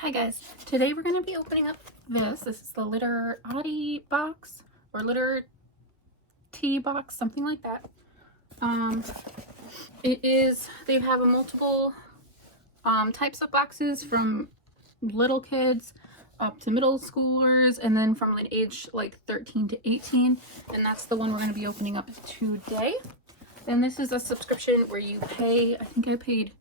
Hi guys, today we're going to be opening up this is the Literati box or Literati box, something like that. They have a multiple types of boxes from little kids up to middle schoolers, and then from an age like 13 to 18, and that's the one we're going to be opening up today. And this is a subscription where you pay, I think I paid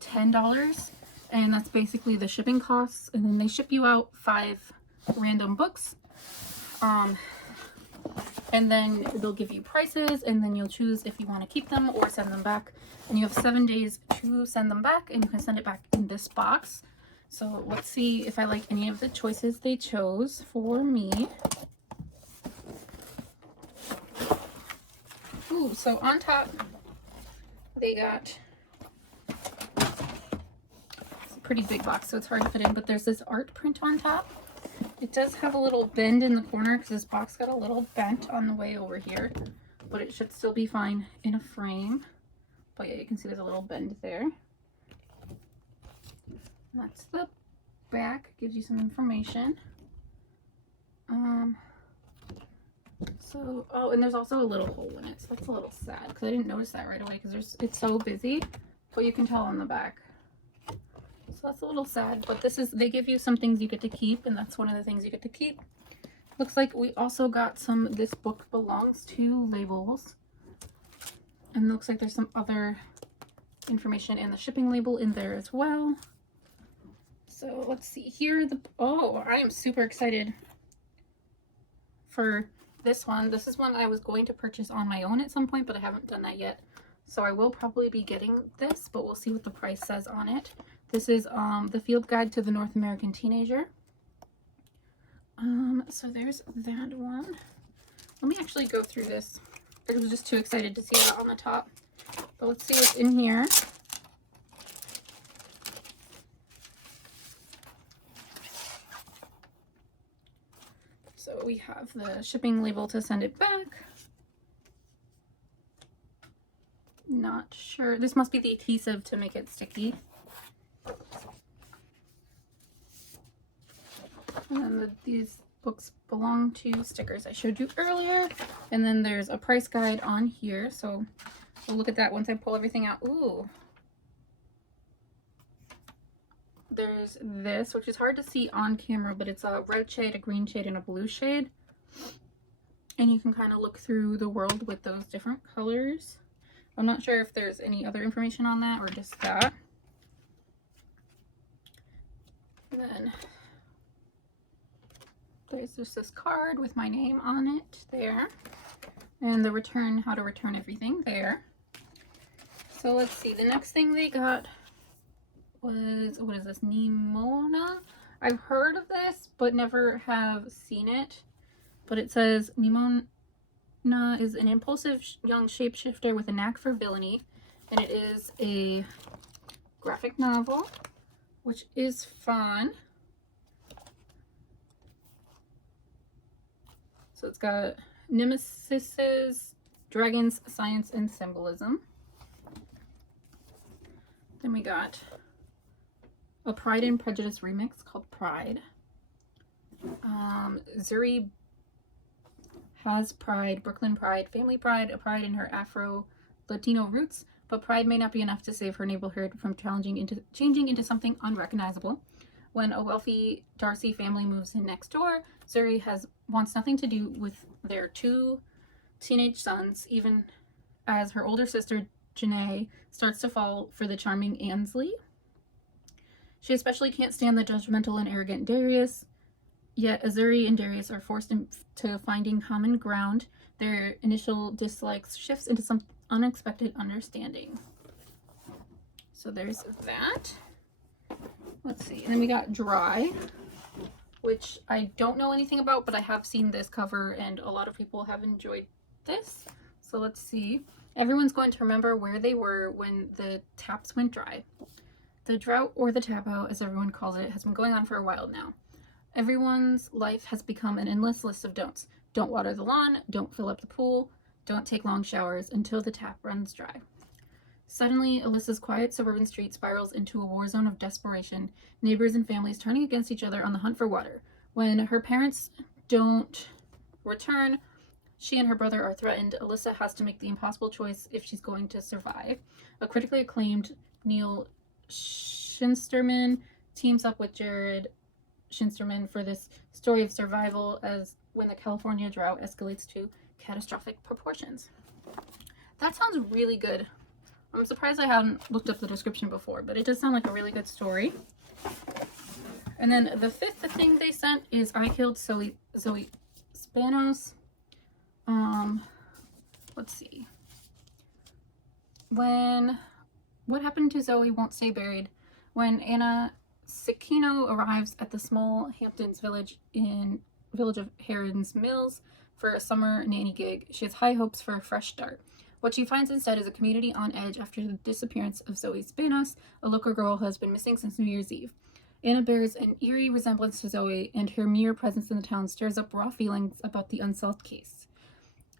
$10, and that's basically the shipping costs, and then they ship you out 5 random books, and then they'll give you prices, and then you'll choose if you want to keep them or send them back, and you have 7 days to send them back, and you can send it back in this box. So let's see if I like any of the choices they chose for me. Ooh, so on top they got pretty big box, so it's hard to fit in, but there's this art print on top. It does have a little bend in the corner because this box got a little bent on the way over here, but it should still be fine in a frame. But yeah, you can see there's a little bend there. That's the back. Gives you some information. Oh, and there's also a little hole in it, so that's a little sad because I didn't notice that right away because it's so busy, but you can tell on the back. So that's a little sad, but they give you some things you get to keep, and that's one of the things you get to keep. Looks like we also got some This Book Belongs To labels, and looks like there's some other information and the shipping label in there as well. So let's see here. Oh, I am super excited for this one. This is one I was going to purchase on my own at some point, but I haven't done that yet. So I will probably be getting this, but we'll see what the price says on it. This is the Field Guide to the North American Teenager. So there's that one. Let me actually go through this. I was just too excited to see that on the top. But let's see what's in here. So we have the shipping label to send it back. Not sure. This must be the adhesive to make it sticky. And then these books belong to stickers I showed you earlier. And then there's a price guide on here. So we'll look at that once I pull everything out. Ooh. There's this, which is hard to see on camera, but it's a red shade, a green shade, and a blue shade. And you can kind of look through the world with those different colors. I'm not sure if there's any other information on that or just that. And then there's just this card with my name on it there. And the how to return everything there. So let's see, the next thing they got was, what is this, Nimona? I've heard of this, but never have seen it. But it says, Nimona is an impulsive young shapeshifter with a knack for villainy. And it is a graphic novel, which is fun. So it's got nemesises, dragons, science, and symbolism. Then we got a Pride and Prejudice remix called Pride. Zuri has pride, Brooklyn pride, family pride, a pride in her Afro-Latino roots, but pride may not be enough to save her neighborhood from changing into something unrecognizable. When a wealthy Darcy family moves in next door, Zuri wants nothing to do with their 2 teenage sons, even as her older sister, Janae, starts to fall for the charming Ansley. She especially can't stand the judgmental and arrogant Darius, yet Azuri and Darius are forced into finding common ground. Their initial dislikes shifts into some unexpected understanding. So there's that. Let's see, and then we got Dry, which I don't know anything about, but I have seen this cover and a lot of people have enjoyed this. So let's see. Everyone's going to remember where they were when the taps went dry. The drought, or the tap out as everyone calls it, has been going on for a while now. Everyone's life has become an endless list of don'ts. Don't water the lawn, don't fill up the pool, don't take long showers until the tap runs dry. Suddenly, Alyssa's quiet suburban street spirals into a war zone of desperation, neighbors and families turning against each other on the hunt for water. When her parents don't return, she and her brother are threatened. Alyssa has to make the impossible choice if she's going to survive. A critically acclaimed Neil Shinsterman teams up with Jared Shinsterman for this story of survival as when the California drought escalates to catastrophic proportions. That sounds really good. I'm surprised I hadn't looked up the description before, but it does sound like a really good story. And then the fifth thing they sent is I Killed Zoe Spanos. Let's see. What happened to Zoe won't stay buried. When Anna Cicchino arrives at the small Hamptons village of Heron's Mills for a summer nanny gig, she has high hopes for a fresh start. What she finds instead is a community on edge after the disappearance of Zoe Spanos, a local girl who has been missing since New Year's Eve. Anna bears an eerie resemblance to Zoe, and her mere presence in the town stirs up raw feelings about the unsolved case.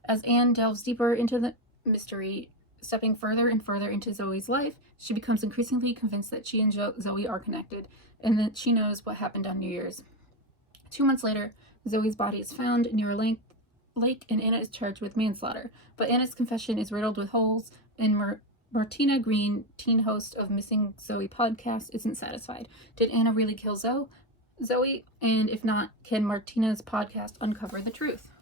As Anne delves deeper into the mystery, stepping further and further into Zoe's life, she becomes increasingly convinced that she and Zoe are connected, and that she knows what happened on New Year's. 2 months later, Zoe's body is found near a lake, and Anna is charged with manslaughter. But Anna's confession is riddled with holes, and Martina Green, teen host of Missing Zoe podcast, isn't satisfied. Did Anna really kill Zoe? And if not, can Martina's podcast uncover the truth?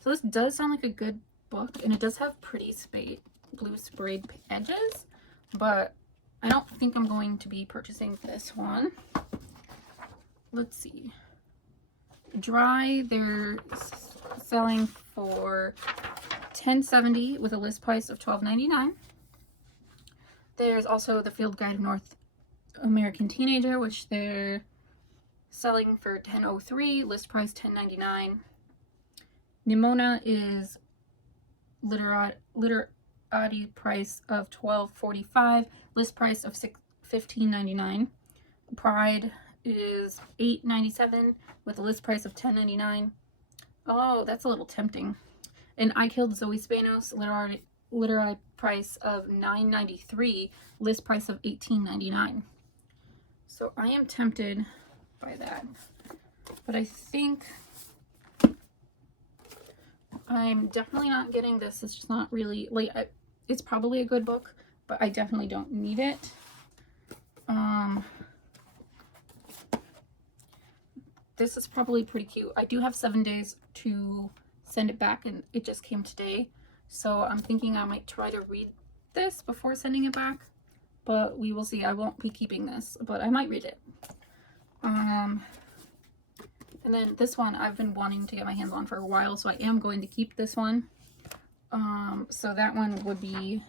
So this does sound like a good book, and it does have pretty blue sprayed edges, but I don't think I'm going to be purchasing this one. Let's see. Dry, they're selling for $10.70 with a list price of $12.99. There's also the Field Guide of North American Teenager, which they're selling for $10.03, list price $10.99. Nimona is Literati price of $12.45, list price of $15.99. Pride is $8.97 with a list price of $10.99. Oh, that's a little tempting. And I Killed Zoe Spanos, Literati price of $9.93, list price of $18.99. So I am tempted by that, but I think I'm definitely not getting this. It's just not really, like, it's probably a good book, but I definitely don't need it. This is probably pretty cute. I do have 7 days to send it back, and it just came today. So I'm thinking I might try to read this before sending it back, but we will see. I won't be keeping this, but I might read it. And then this one I've been wanting to get my hands on for a while, so I am going to keep this one. So that one would be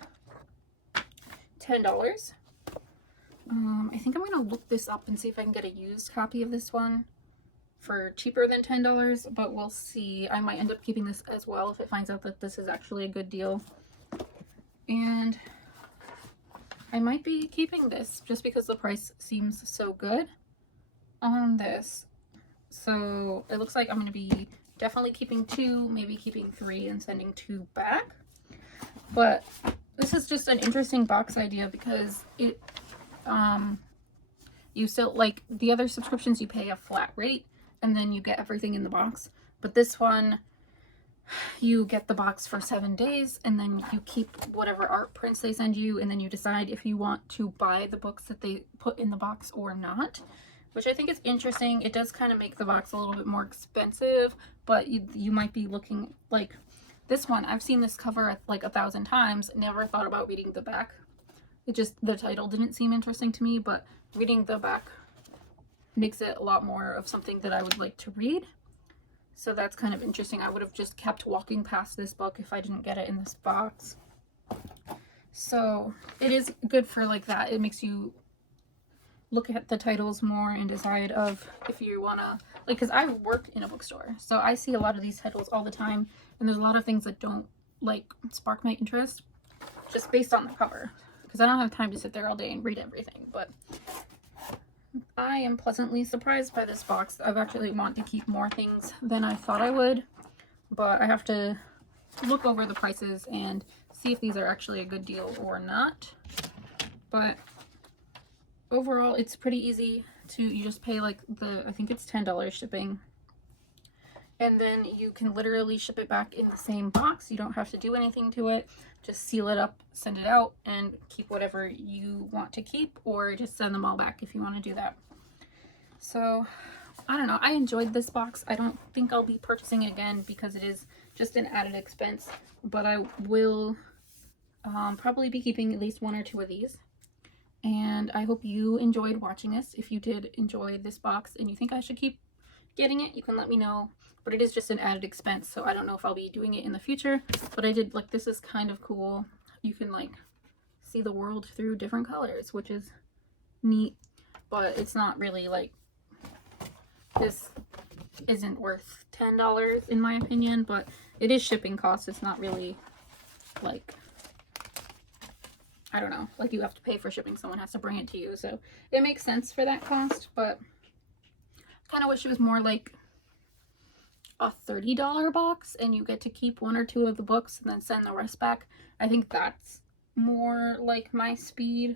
$10. I think I'm going to look this up and see if I can get a used copy of this one for cheaper than $10, but we'll see. I might end up keeping this as well if it finds out that this is actually a good deal. And I might be keeping this just because the price seems so good on this. So it looks like I'm going to be definitely keeping 2, maybe keeping 3 and sending 2 back. But this is just an interesting box idea because it, you still, like the other subscriptions, you pay a flat rate and then you get everything in the box. But this one, you get the box for 7 days and then you keep whatever art prints they send you, and then you decide if you want to buy the books that they put in the box or not, which I think is interesting. It does kind of make the box a little bit more expensive, but you might be looking, like this one, I've seen this cover like 1,000 times, never thought about reading the back. It just, the title didn't seem interesting to me, but reading the back makes it a lot more of something that I would like to read. So that's kind of interesting. I would have just kept walking past this book if I didn't get it in this box. So it is good for like that. It makes you look at the titles more and decide of if you want to, like, because I work in a bookstore, so I see a lot of these titles all the time, and there's a lot of things that don't like spark my interest just based on the cover, because I don't have time to sit there all day and read everything. But I am pleasantly surprised by this box. I've actually want to keep more things than I thought I would, but I have to look over the prices and see if these are actually a good deal or not. But overall, it's pretty easy to, you just pay like I think it's $10 shipping. And then you can literally ship it back in the same box. You don't have to do anything to it. Just seal it up, send it out, and keep whatever you want to keep, or just send them all back if you want to do that. So, I don't know. I enjoyed this box. I don't think I'll be purchasing it again because it is just an added expense. But I will probably be keeping at least 1 or 2 of these. And I hope you enjoyed watching this. If you did enjoy this box and you think I should keep getting it, you can let me know. But it is just an added expense, so I don't know if I'll be doing it in the future. But I did, like, this is kind of cool. You can, like, see the world through different colors, which is neat. But it's not really, like, this isn't worth $10 in my opinion, but it is shipping costs. It's not really, like, I don't know, like you have to pay for shipping. Someone has to bring it to you, so it makes sense for that cost. But I kind of wish it was more like a $30 box and you get to keep 1 or 2 of the books and then send the rest back. I think that's more like my speed.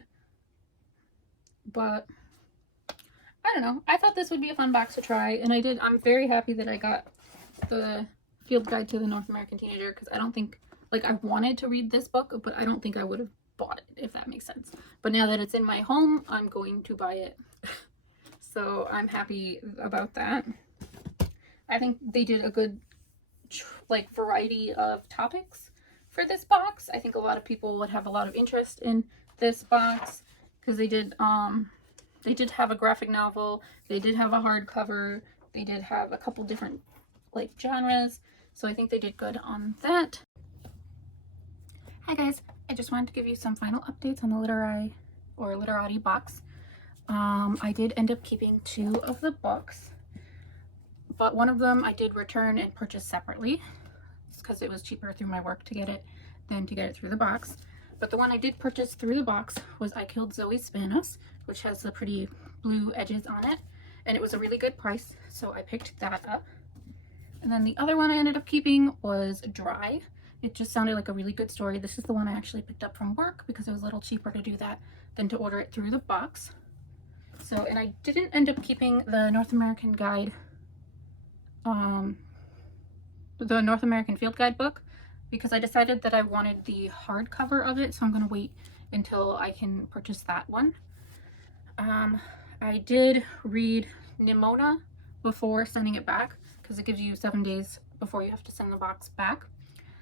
But I don't know. I thought this would be a fun box to try, and I did. I'm very happy that I got the Field Guide to the North American Teenager, because I don't think, like, I wanted to read this book, but I don't think I would have bought it, if that makes sense. But now that it's in my home, I'm going to buy it. So I'm happy about that. I think they did a good, like, variety of topics for this box. I think a lot of people would have a lot of interest in this box, because they did have a graphic novel, they did have a hardcover, they did have a couple different, like, genres. So I think they did good on that. Hi guys, I just wanted to give you some final updates on the Literati box. I did end up keeping 2 of the books, but one of them I did return and purchase separately. It's because it was cheaper through my work to get it than to get it through the box. But the one I did purchase through the box was I Killed Zoe Spanos, which has the pretty blue edges on it, and it was a really good price, so I picked that up. And then the other one I ended up keeping was Dry. It just sounded like a really good story. This is the one I actually picked up from work because it was a little cheaper to do that than to order it through the box. So, and I didn't end up keeping the North American Guide, the North American Field Guide book, because I decided that I wanted the hardcover of it, so I'm going to wait until I can purchase that one. I did read Nimona before sending it back, because it gives you 7 days before you have to send the box back.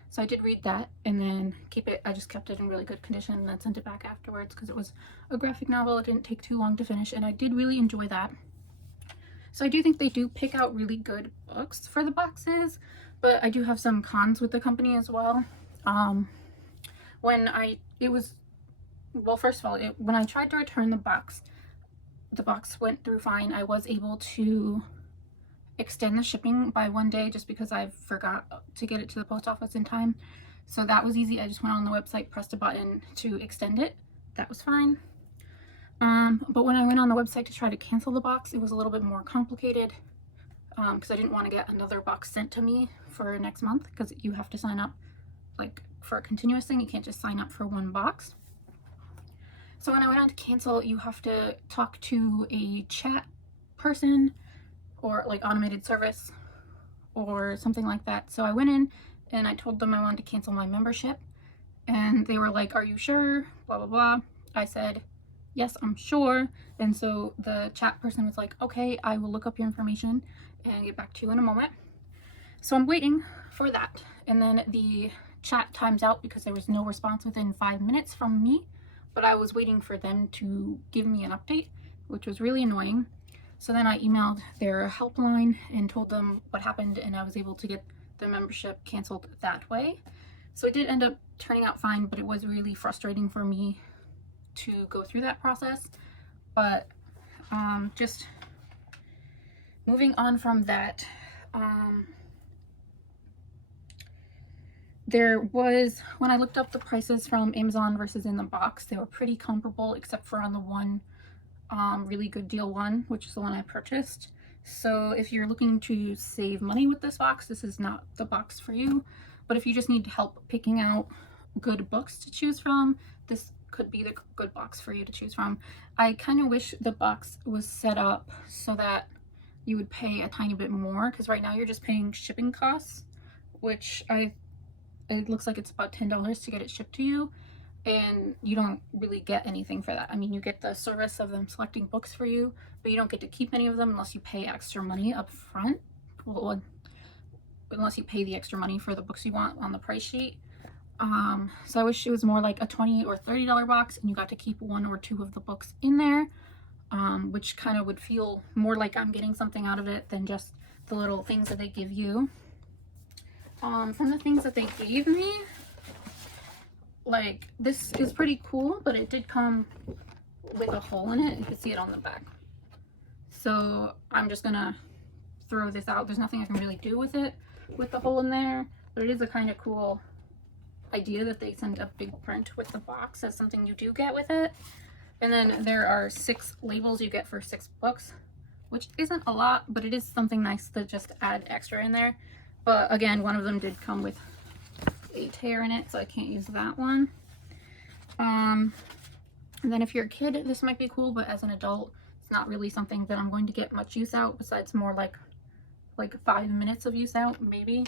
So I did read that and then keep it. I just kept it in really good condition and then sent it back afterwards because it was a graphic novel. It didn't take too long to finish, and I did really enjoy that. So I do think they do pick out really good books for the boxes, but I do have some cons with the company as well. When I tried to return the box went through fine. I was able to extend the shipping by 1 day just because I forgot to get it to the post office in time. So that was easy. I just went on the website, pressed a button to extend it. That was fine. But when I went on the website to try to cancel the box, it was a little bit more complicated because I didn't want to get another box sent to me for next month, because you have to sign up like for a continuous thing. You can't just sign up for 1 box. So when I went on to cancel, you have to talk to a chat person or like automated service or something like that. So I went in and I told them I wanted to cancel my membership, and they were like, "Are you sure? Blah, blah, blah." I said, "Yes, I'm sure." And so the chat person was like, "Okay, I will look up your information and get back to you in a moment." So I'm waiting for that. And then the chat times out because there was no response within 5 minutes from me, but I was waiting for them to give me an update, which was really annoying. So then I emailed their helpline and told them what happened, and I was able to get the membership canceled that way. So it did end up turning out fine, but it was really frustrating for me to go through that process. But just moving on from that, there was, when I looked up the prices from Amazon versus in the box, they were pretty comparable except for on the one really good deal one, which is the one I purchased. So if you're looking to save money with this box, this is not the box for you. But if you just need help picking out good books to choose from, this could be the good box for you to choose from. I kind of wish the box was set up so that you would pay a tiny bit more, because right now you're just paying shipping costs, which it looks like it's about $10 to get it shipped to you, and you don't really get anything for that. I mean, you get the service of them selecting books for you, but you don't get to keep any of them unless you pay extra money up front. Well, unless you pay the extra money for the books you want on the price sheet. So I wish it was more like a $20 or $30 box and you got to keep 1 or 2 of the books in there, which kind of would feel more like I'm getting something out of it than just the little things that they give you. From the things that they gave me, like, this is pretty cool, but it did come with a hole in it. You can see it on the back. So I'm just gonna throw this out. There's nothing I can really do with it with the hole in there, but it is a kind of cool idea that they send a big print with the box as something you do get with it. And then there are 6 labels you get for 6 books, which isn't a lot, but it is something nice to just add extra in there. But again, one of them did come with a tear in it, so I can't use that one. And then if you're a kid, this might be cool, but as an adult, it's not really something that I'm going to get much use out, besides more like 5 minutes of use out, maybe.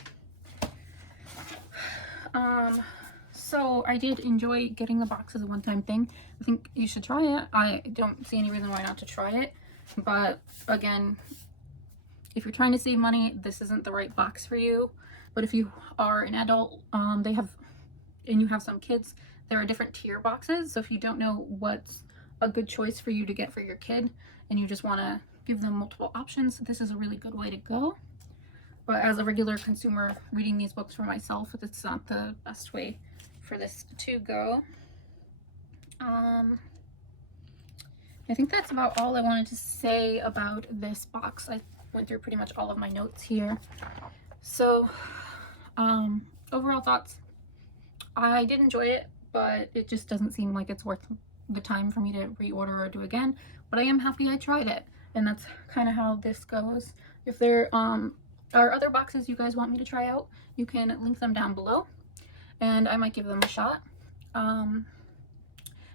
So I did enjoy getting the box as a one-time thing. I think you should try it. I don't see any reason why not to try it. But again, if you're trying to save money, this isn't the right box for you. But if you are an adult, and you have some kids, there are different tier boxes. So if you don't know what's a good choice for you to get for your kid and you just want to give them multiple options, this is a really good way to go. But as a regular consumer reading these books for myself, it's not the best way for this to go. I think that's about all I wanted to say about this box. I went through pretty much all of my notes here. So overall thoughts, I did enjoy it, but it just doesn't seem like it's worth the time for me to reorder or do again. But I am happy I tried it, and that's kind of how this goes. If there are other boxes you guys want me to try out, you can link them down below and I might give them a shot.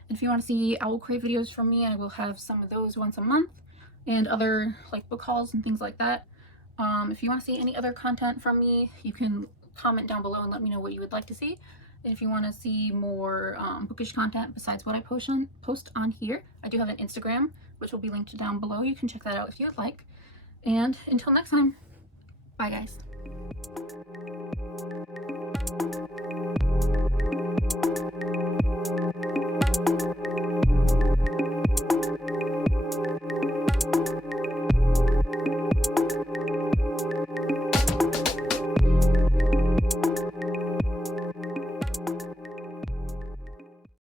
If you want to see owl crate videos from me, I will have some of those once a month, and other like book hauls and things like that. If you want to see any other content from me, you can comment down below and let me know what you would like to see. And if you want to see more bookish content besides what I post on here, I do have an Instagram, which will be linked down below. You can check that out if you would like. And until next time, bye guys.